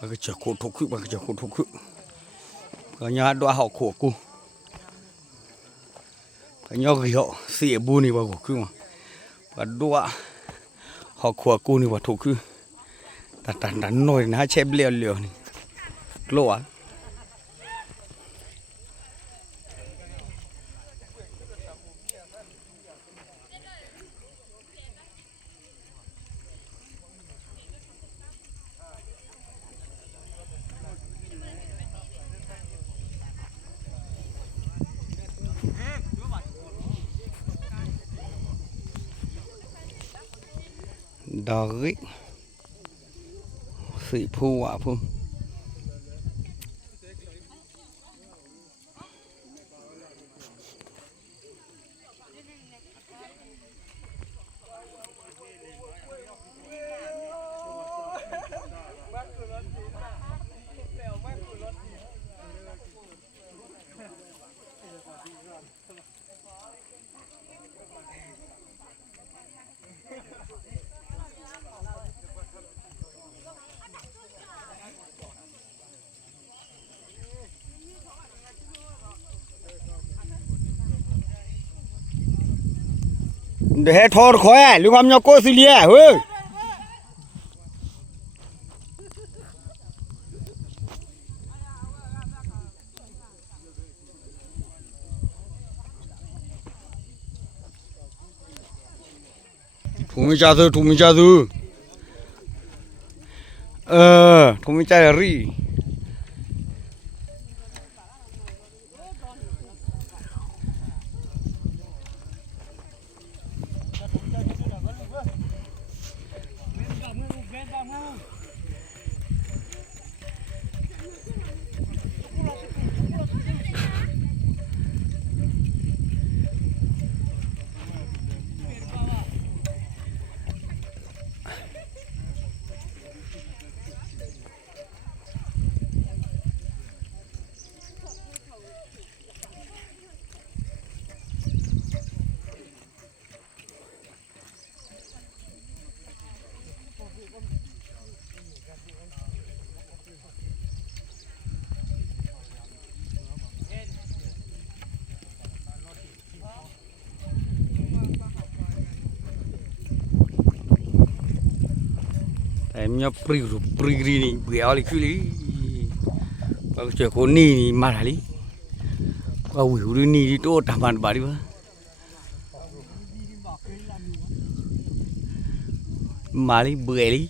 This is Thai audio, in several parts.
cái chợ khổ thục khứ cái chợ khổ thục khứ cái nhà đoa họ khổ cu cái nhau cái họ xì bu này vào khổ khứ mà cái đoa họ khổ cu này vào thục khứ ta nồi nó chép liều liều này lỗ á đợi sĩ phu ạ phu để thor khóe lưu ham nhau cô xì lia hư thùng mi cha dư thùng mi cha là ri em nhớ prigri này béo đi cứ cái chuyện cô ni mà đi cái hủ đi ni đi tốt làm ăn bà đi vợ mà đi bưởi đi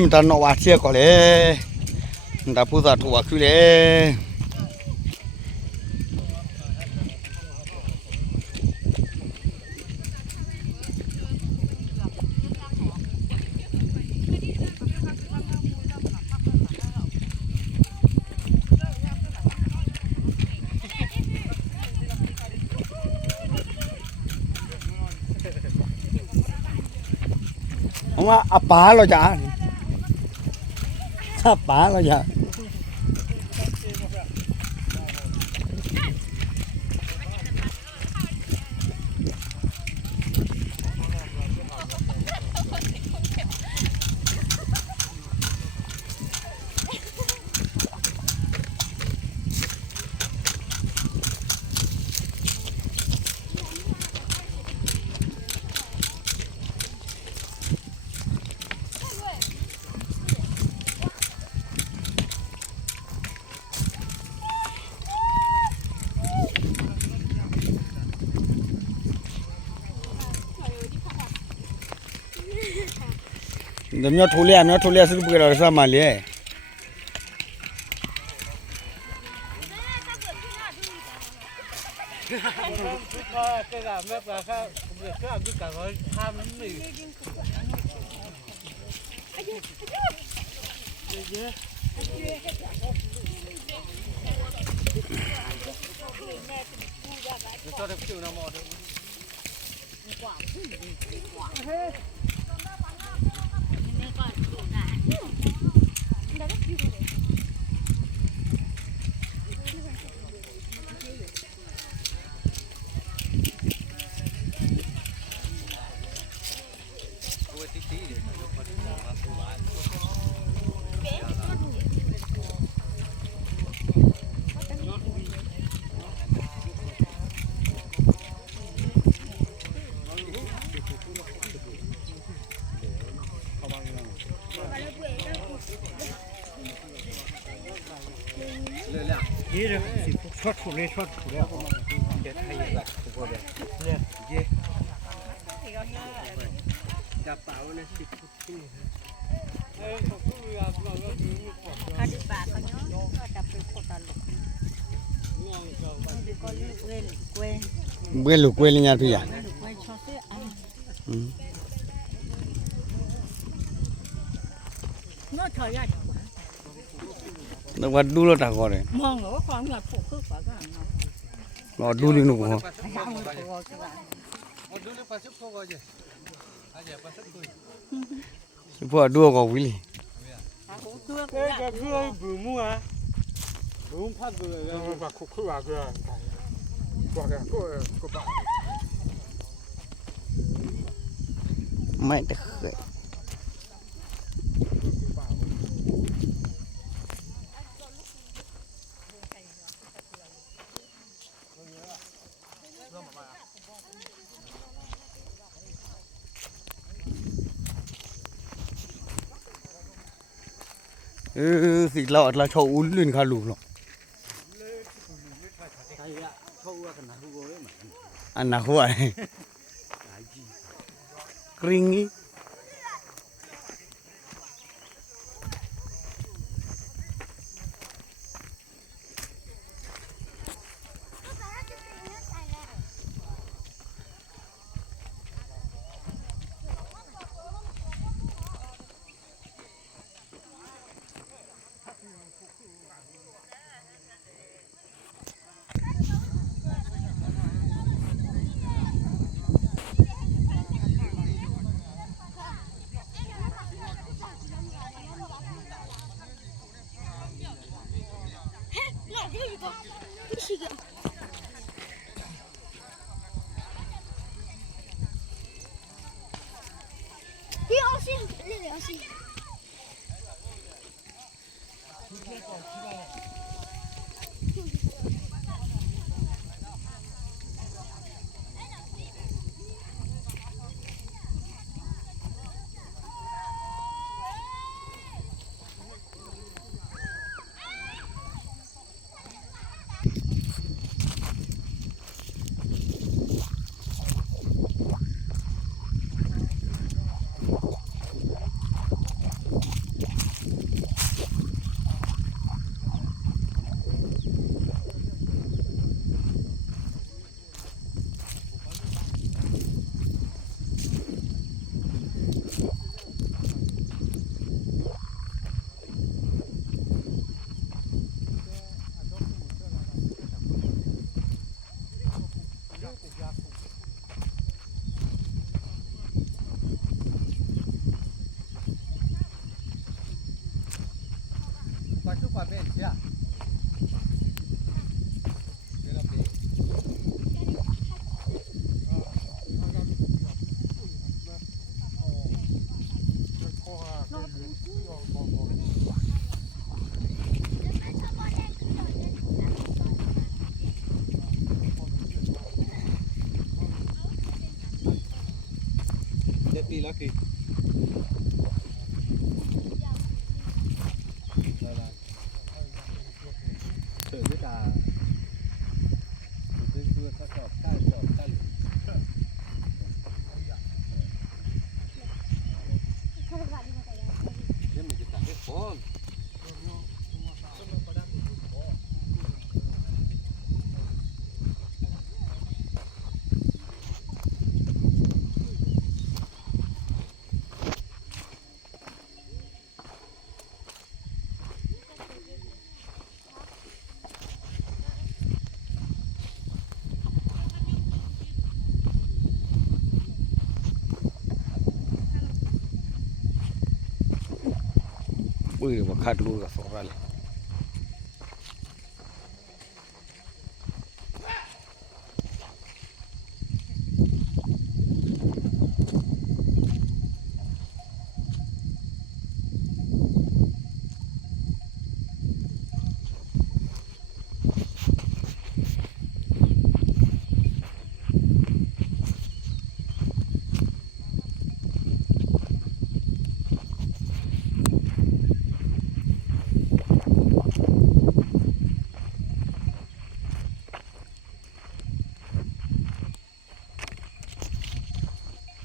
มันตานอว่าเสียก่อนเลยมันตาผู้สาถูกคือเลยเพราะว่าอาป๋าเราจะถ้าป๋าเราจะเดี๋ยวมันทุเรียนซื้อไปเราสามารถเลยนี่เลยช็อตถูกเลยช็อตถูกแล้วเด็ดให้ยัดถูกเลยเนี่ยเย่จับเป๋าเลย10 ฟุตขึ้นถ้าดิบาก็เนาะก็จับไปโคตรหลกดิก็ลูกเว้นกวย เบื่อลูกเวลิญาพี่อ่ะ ลูกกวยชอบเสื้ออันเนาะถอยยาก นึกว่าดูแล้วตาก่อนเลย มองเหรอความอยากผูกคือก่อนก็เนาะ รอดูดิหนูบ่ ให้เอามือตัวก็ได้ พวกดูก็วิลิ ถ้าหูเสื้อก็ ก็คือบูมัวบูมพัดเลยแล้วก็คุกคุกก็ก็บ้า ไม่ได้เคยสิเราโชว์อุ่นลื่นคาลูกเนาะอันน่ะหัวกริ๊งงี้ Hier aussi, les aussi. lucky lucky thử với cả đưa các cọp các thế mìnhจะตัดให้พอ bữa mà khát luôn cả sổ ra